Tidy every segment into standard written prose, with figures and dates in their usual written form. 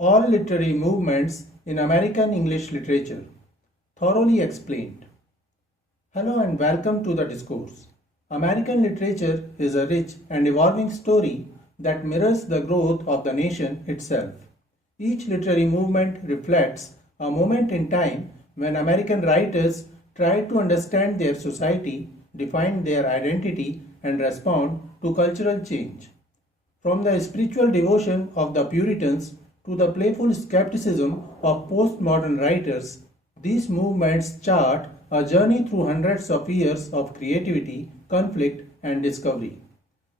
All literary movements in American English literature, thoroughly explained. Hello and welcome to the discourse. American literature is a rich and evolving story that mirrors the growth of the nation itself. Each literary movement reflects a moment in time when American writers tried to understand their society, define their identity, and respond to cultural change. From the spiritual devotion of the Puritans to the playful skepticism of postmodern writers, these movements chart a journey through hundreds of years of creativity, conflict, and discovery.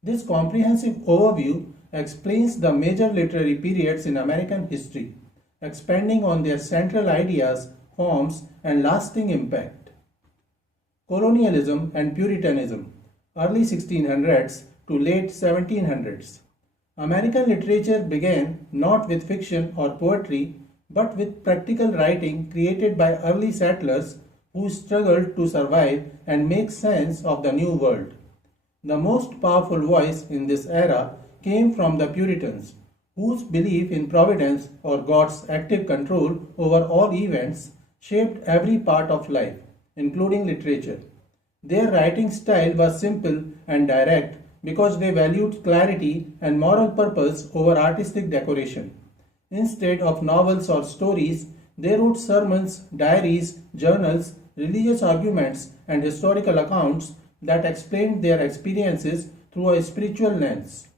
This comprehensive overview explains the major literary periods in American history, expanding on their central ideas, forms, and lasting impact. Colonialism and Puritanism, early 1600s to late 1700s. American literature began not with fiction or poetry, but with practical writing created by early settlers who struggled to survive and make sense of the new world. The most powerful voice in this era came from the Puritans, whose belief in providence or God's active control over all events shaped every part of life, including literature. Their writing style was simple and direct because they valued clarity and moral purpose over artistic decoration. Instead of novels or stories, they wrote sermons, diaries, journals, religious arguments, and historical accounts that explained their experiences through a spiritual lens.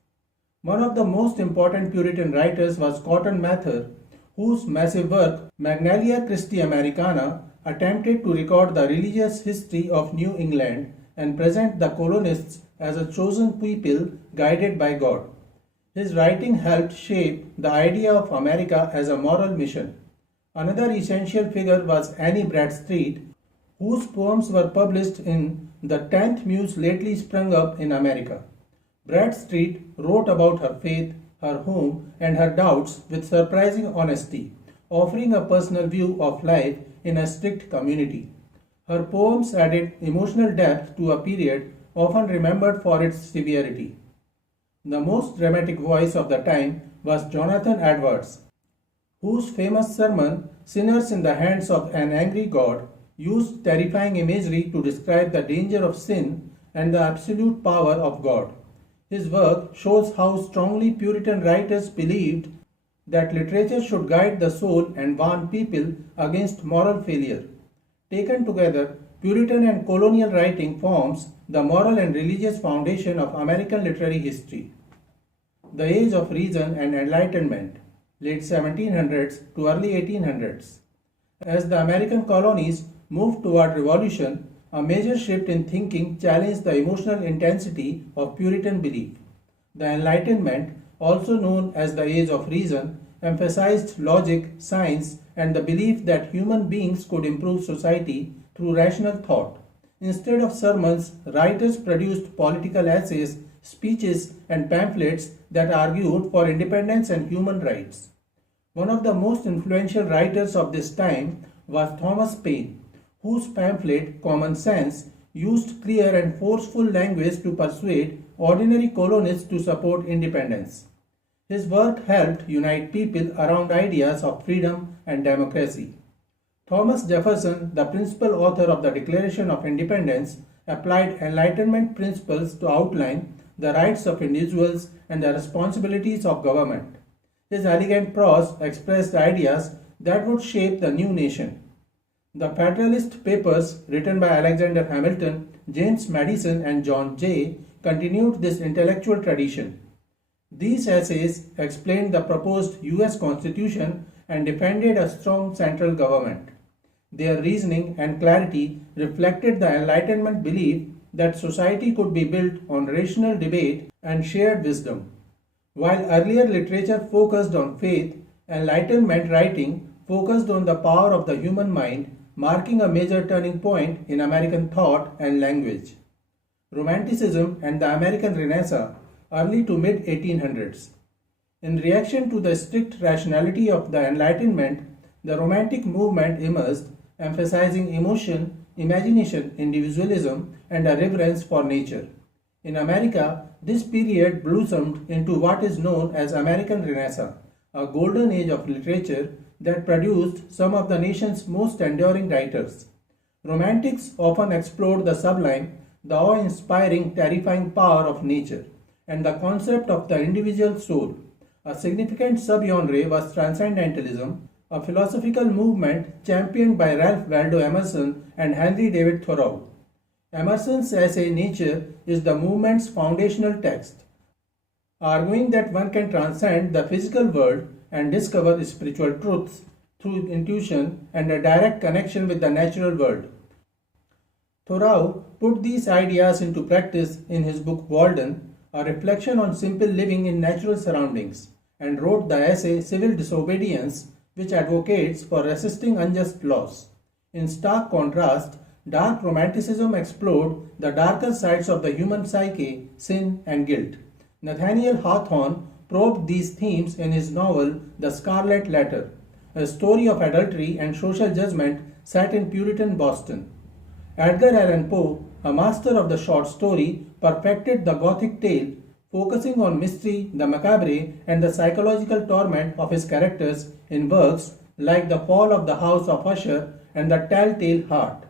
One of the most important Puritan writers was Cotton Mather, whose massive work, Magnalia Christi Americana, attempted to record the religious history of New England and present the colonists as a chosen people guided by God. His writing helped shape the idea of America as a moral mission. Another essential figure was Annie Bradstreet, whose poems were published in The 10th Muse lately sprung up in America. Bradstreet wrote about her faith, her home, and her doubts with surprising honesty, offering a personal view of life in a strict community. Her poems added emotional depth to a period often remembered for its severity. The most dramatic voice of the time was Jonathan Edwards, whose famous sermon, Sinners in the Hands of an Angry God, used terrifying imagery to describe the danger of sin and the absolute power of God. His work shows how strongly Puritan writers believed that literature should guide the soul and warn people against moral failure. Taken together, Puritan and colonial writing forms the moral and religious foundation of American literary history. The Age of Reason and Enlightenment, late 1700s to early 1800s. As the American colonies moved toward revolution, a major shift in thinking challenged the emotional intensity of Puritan belief. The Enlightenment, also known as the Age of Reason, emphasized logic, science, and the belief that human beings could improve society through rational thought. Instead of sermons, writers produced political essays, speeches, and pamphlets that argued for independence and human rights. One of the most influential writers of this time was Thomas Paine, whose pamphlet, Common Sense, used clear and forceful language to persuade ordinary colonists to support independence. His work helped unite people around ideas of freedom and democracy. Thomas Jefferson, the principal author of the Declaration of Independence, applied Enlightenment principles to outline the rights of individuals and the responsibilities of government. His elegant prose expressed ideas that would shape the new nation. The Federalist Papers, written by Alexander Hamilton, James Madison, and John Jay, continued this intellectual tradition. These essays explained the proposed US Constitution and defended a strong central government. Their reasoning and clarity reflected the Enlightenment belief that society could be built on rational debate and shared wisdom. While earlier literature focused on faith, Enlightenment writing focused on the power of the human mind, marking a major turning point in American thought and language. Romanticism and the American Renaissance, early to mid 1800s. In reaction to the strict rationality of the Enlightenment, the Romantic movement emerged, emphasizing emotion, imagination, individualism, and a reverence for nature. In America, this period blossomed into what is known as American Renaissance, a golden age of literature that produced some of the nation's most enduring writers. Romantics often explored the sublime, the awe-inspiring, terrifying power of nature, and the concept of the individual soul. A significant subgenre was Transcendentalism, a philosophical movement championed by Ralph Waldo Emerson and Henry David Thoreau. Emerson's essay Nature is the movement's foundational text, arguing that one can transcend the physical world and discover spiritual truths through intuition and a direct connection with the natural world. Thoreau put these ideas into practice in his book Walden, a reflection on simple living in natural surroundings, and wrote the essay Civil Disobedience, which advocates for resisting unjust laws. In stark contrast, dark Romanticism explored the darker sides of the human psyche, sin, and guilt. Nathaniel Hawthorne probed these themes in his novel The Scarlet Letter, a story of adultery and social judgment set in Puritan Boston. Edgar Allan Poe, a master of the short story, perfected the Gothic tale, focusing on mystery, the macabre, and the psychological torment of his characters in works like The Fall of the House of Usher and The Telltale Heart.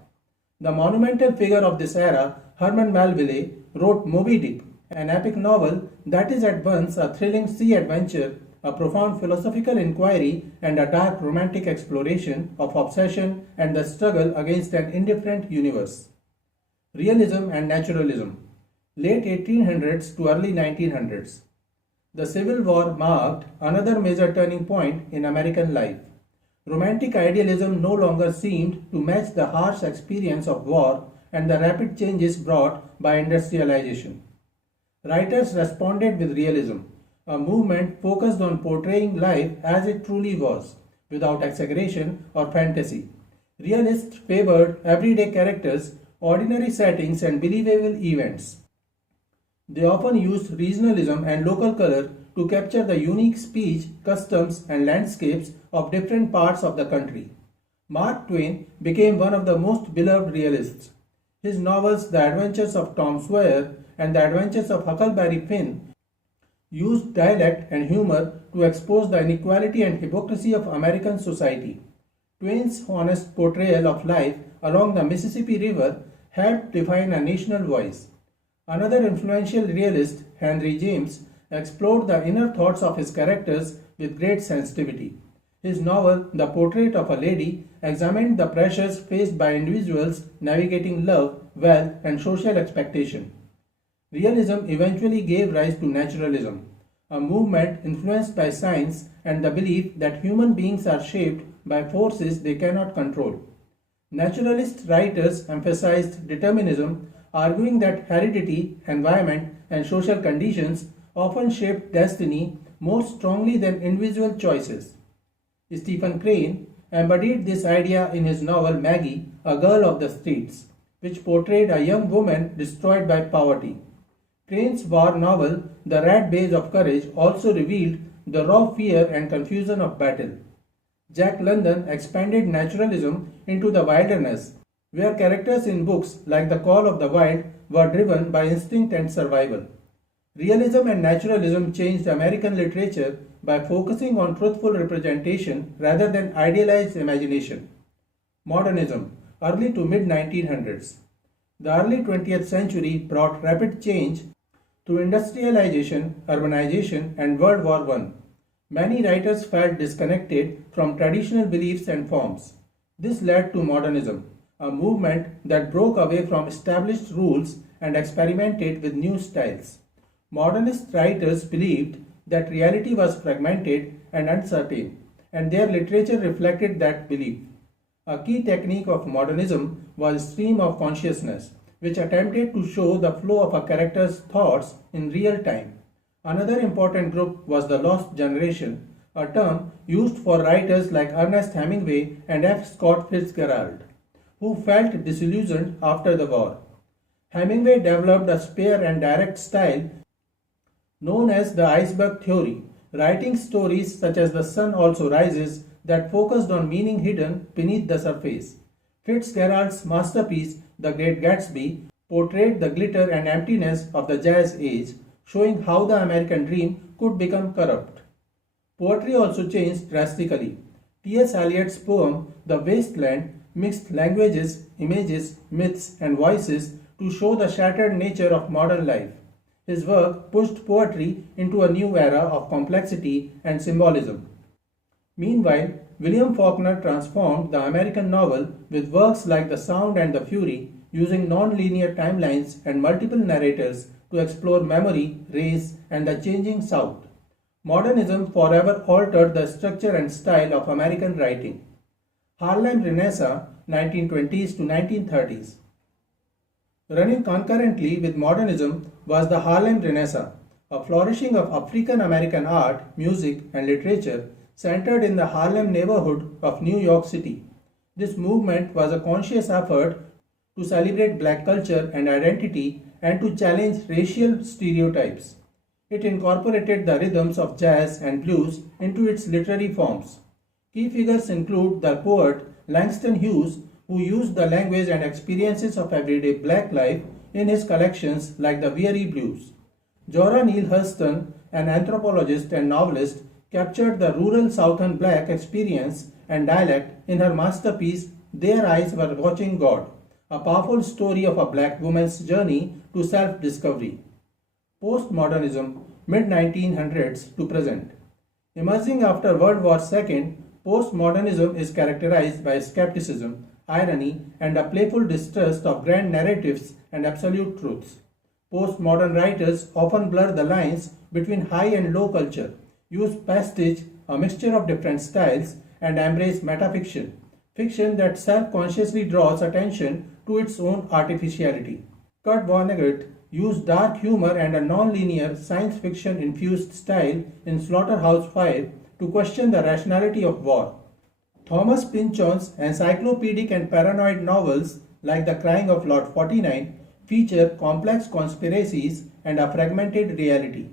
The monumental figure of this era, Herman Melville, wrote Moby Dick, an epic novel that is at once a thrilling sea adventure, a profound philosophical inquiry, and a dark romantic exploration of obsession and the struggle against an indifferent universe. Realism and Naturalism, late 1800s to early 1900s. The Civil War marked another major turning point in American life. Romantic idealism no longer seemed to match the harsh experience of war and the rapid changes brought by industrialization. Writers responded with realism, a movement focused on portraying life as it truly was, without exaggeration or fantasy. Realists favored everyday characters, ordinary settings, and believable events. They often used regionalism and local color to capture the unique speech, customs, and landscapes of different parts of the country. Mark Twain became one of the most beloved realists. His novels The Adventures of Tom Sawyer and The Adventures of Huckleberry Finn used dialect and humor to expose the inequality and hypocrisy of American society. Twain's honest portrayal of life along the Mississippi River helped define a national voice. Another influential realist, Henry James, explored the inner thoughts of his characters with great sensitivity. His novel, The Portrait of a Lady, examined the pressures faced by individuals navigating love, wealth, and social expectation. Realism eventually gave rise to naturalism, a movement influenced by science and the belief that human beings are shaped by forces they cannot control. Naturalist writers emphasized determinism, arguing that heredity, environment, and social conditions often shaped destiny more strongly than individual choices. Stephen Crane embodied this idea in his novel Maggie, A Girl of the Streets, which portrayed a young woman destroyed by poverty. Crane's war novel, The Red Badge of Courage, also revealed the raw fear and confusion of battle. Jack London expanded naturalism into the wilderness, where characters in books like The Call of the Wild were driven by instinct and survival. Realism and naturalism changed American literature by focusing on truthful representation rather than idealized imagination. Modernism, early to mid 1900s. The early 20th century brought rapid change through industrialization, urbanization, and World War I. Many writers felt disconnected from traditional beliefs and forms. This led to modernism, a movement that broke away from established rules and experimented with new styles. Modernist writers believed that reality was fragmented and uncertain, and their literature reflected that belief. A key technique of modernism was stream of consciousness, which attempted to show the flow of a character's thoughts in real time. Another important group was the Lost Generation, a term used for writers like Ernest Hemingway and F. Scott Fitzgerald, who felt disillusioned after the war. Hemingway developed a spare and direct style known as the iceberg theory, writing stories such as The Sun Also Rises that focused on meaning hidden beneath the surface. Fitzgerald's masterpiece, The Great Gatsby, portrayed the glitter and emptiness of the Jazz Age, showing how the American dream could become corrupt. Poetry also changed drastically. T.S. Eliot's poem The Waste Land mixed languages, images, myths, and voices to show the shattered nature of modern life. His work pushed poetry into a new era of complexity and symbolism. Meanwhile, William Faulkner transformed the American novel with works like The Sound and the Fury, using non-linear timelines and multiple narrators to explore memory, race, and the changing South. Modernism forever altered the structure and style of American writing. Harlem Renaissance 1920s to 1930s. Running concurrently with modernism was the Harlem Renaissance, a flourishing of African American art, music, and literature centered in the Harlem neighborhood of New York City. This movement was a conscious effort to celebrate black culture and identity and to challenge racial stereotypes. It incorporated the rhythms of jazz and blues into its literary forms. Key figures include the poet Langston Hughes, who used the language and experiences of everyday black life in his collections like the Weary Blues. Zora Neale Hurston, an anthropologist and novelist, captured the rural Southern black experience and dialect in her masterpiece Their Eyes Were Watching God, a powerful story of a black woman's journey to self-discovery. Postmodernism, mid-1900s to present. Emerging after World War II, postmodernism is characterized by skepticism, irony, and a playful distrust of grand narratives and absolute truths. Postmodern writers often blur the lines between high and low culture, use pastiche, a mixture of different styles, and embrace metafiction, fiction that self-consciously draws attention to its own artificiality. Kurt Vonnegut used dark humor and a non-linear science fiction-infused style in Slaughterhouse-Five to question the rationality of war. Thomas Pynchon's encyclopedic and paranoid novels like The Crying of Lot 49 feature complex conspiracies and a fragmented reality.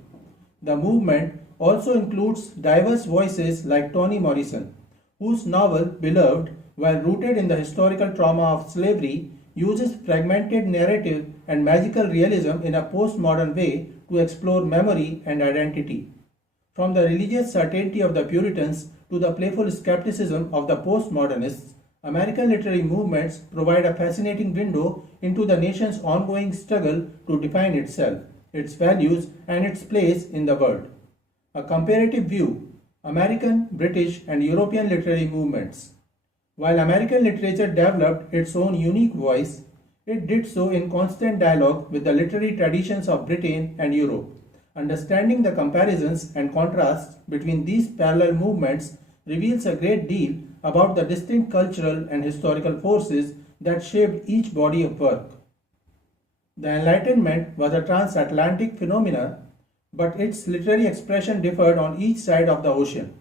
The movement also includes diverse voices like Toni Morrison, whose novel Beloved, while rooted in the historical trauma of slavery, uses fragmented narrative and magical realism in a postmodern way to explore memory and identity. From the religious certainty of the Puritans to the playful skepticism of the postmodernists, American literary movements provide a fascinating window into the nation's ongoing struggle to define itself, its values, and its place in the world. A comparative view: American, British, and European literary movements. While American literature developed its own unique voice, it did so in constant dialogue with the literary traditions of Britain and Europe. Understanding the comparisons and contrasts between these parallel movements reveals a great deal about the distinct cultural and historical forces that shaped each body of work. The Enlightenment was a transatlantic phenomenon, but its literary expression differed on each side of the ocean.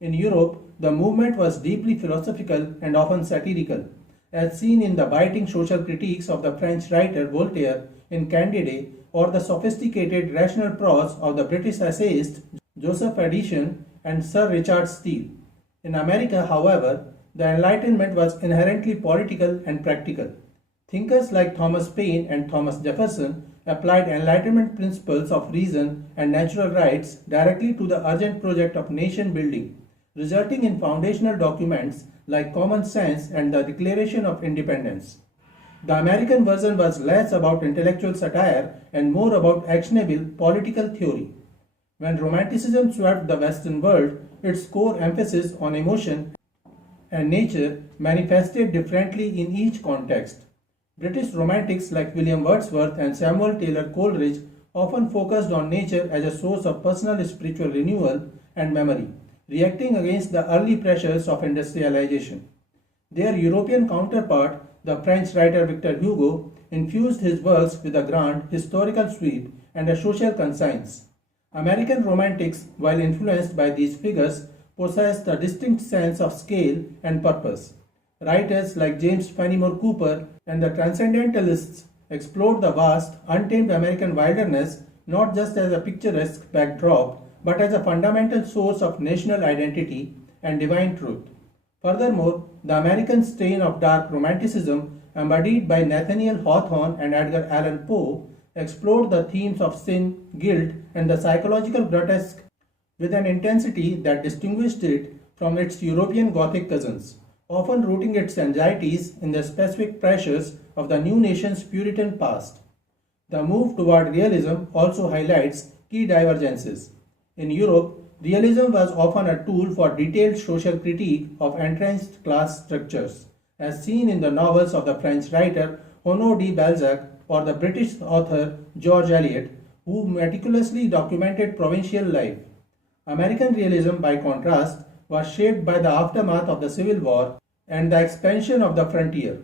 In Europe, the movement was deeply philosophical and often satirical, as seen in the biting social critiques of the French writer Voltaire in Candide or the sophisticated rational prose of the British essayist Joseph Addison and Sir Richard Steele. In America, however, the Enlightenment was inherently political and practical. Thinkers like Thomas Paine and Thomas Jefferson applied Enlightenment principles of reason and natural rights directly to the urgent project of nation building, resulting in foundational documents like Common Sense and the Declaration of Independence. The American version was less about intellectual satire and more about actionable political theory. When Romanticism swept the Western world, its core emphasis on emotion and nature manifested differently in each context. British romantics like William Wordsworth and Samuel Taylor Coleridge often focused on nature as a source of personal spiritual renewal and memory, reacting against the early pressures of industrialization. Their European counterpart, the French writer Victor Hugo, infused his works with a grand historical sweep and a social conscience. American romantics, while influenced by these figures, possessed a distinct sense of scale and purpose. Writers like James Fenimore Cooper and the Transcendentalists explored the vast, untamed American wilderness not just as a picturesque backdrop, but as a fundamental source of national identity and divine truth. Furthermore, the American strain of dark romanticism, embodied by Nathaniel Hawthorne and Edgar Allan Poe, explored the themes of sin, guilt, and the psychological grotesque with an intensity that distinguished it from its European Gothic cousins, often rooting its anxieties in the specific pressures of the new nation's Puritan past. The move toward realism also highlights key divergences. In Europe, realism was often a tool for detailed social critique of entrenched class structures, as seen in the novels of the French writer Honoré de Balzac or the British author George Eliot, who meticulously documented provincial life. American realism, by contrast, was shaped by the aftermath of the Civil War and the expansion of the frontier.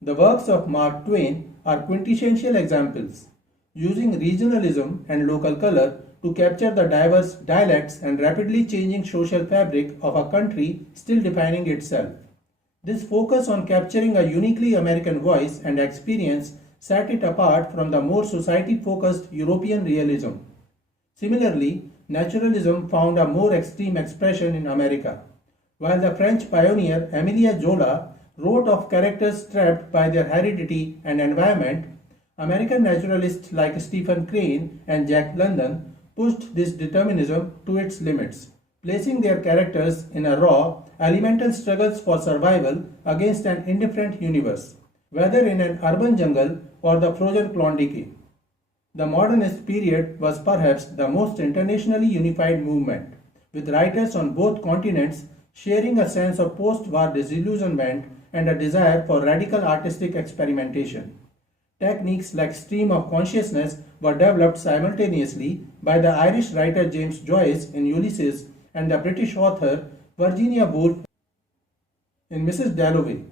The works of Mark Twain are quintessential examples, using regionalism and local color to capture the diverse dialects and rapidly changing social fabric of a country still defining itself. This focus on capturing a uniquely American voice and experience set it apart from the more society-focused European realism. Similarly, naturalism found a more extreme expression in America. While the French pioneer Émile Zola wrote of characters trapped by their heredity and environment, American naturalists like Stephen Crane and Jack London pushed this determinism to its limits, placing their characters in a raw, elemental struggles for survival against an indifferent universe, whether in an urban jungle or the frozen Klondike. The modernist period was perhaps the most internationally unified movement, with writers on both continents sharing a sense of post-war disillusionment and a desire for radical artistic experimentation. Techniques like stream of consciousness were developed simultaneously by the Irish writer James Joyce in Ulysses and the British author Virginia Woolf in Mrs. Dalloway.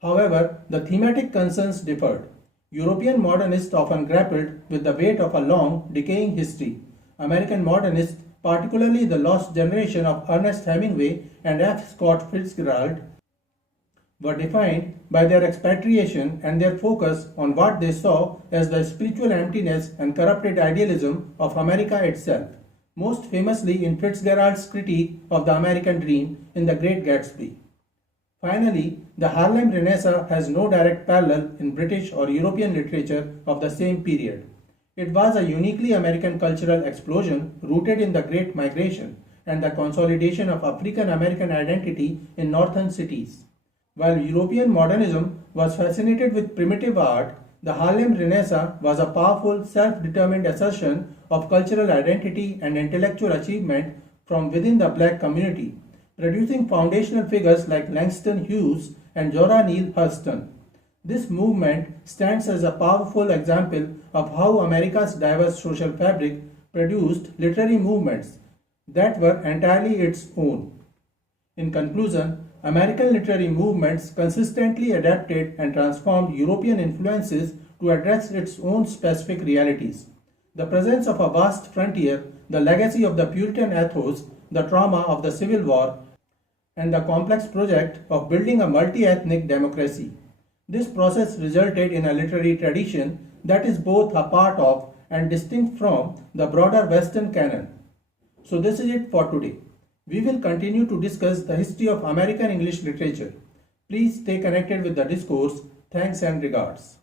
However, the thematic concerns differed. European modernists often grappled with the weight of a long, decaying history. American modernists, particularly the lost generation of Ernest Hemingway and F. Scott Fitzgerald, were defined by their expatriation and their focus on what they saw as the spiritual emptiness and corrupted idealism of America itself, most famously in Fitzgerald's critique of the American dream in The Great Gatsby. Finally, the Harlem Renaissance has no direct parallel in British or European literature of the same period. It was a uniquely American cultural explosion rooted in the Great Migration and the consolidation of African American identity in northern cities. While European modernism was fascinated with primitive art, the Harlem Renaissance was a powerful, self-determined assertion of cultural identity and intellectual achievement from within the black community, producing foundational figures like Langston Hughes and Zora Neale Hurston. This movement stands as a powerful example of how America's diverse social fabric produced literary movements that were entirely its own. In conclusion, American literary movements consistently adapted and transformed European influences to address its own specific realities. The presence of a vast frontier, the legacy of the Puritan ethos, the trauma of the Civil War, and the complex project of building a multi-ethnic democracy. This process resulted in a literary tradition that is both a part of and distinct from the broader Western canon. So this is it for today. We will continue to discuss the history of American English literature. Please stay connected with the discourse. Thanks and regards.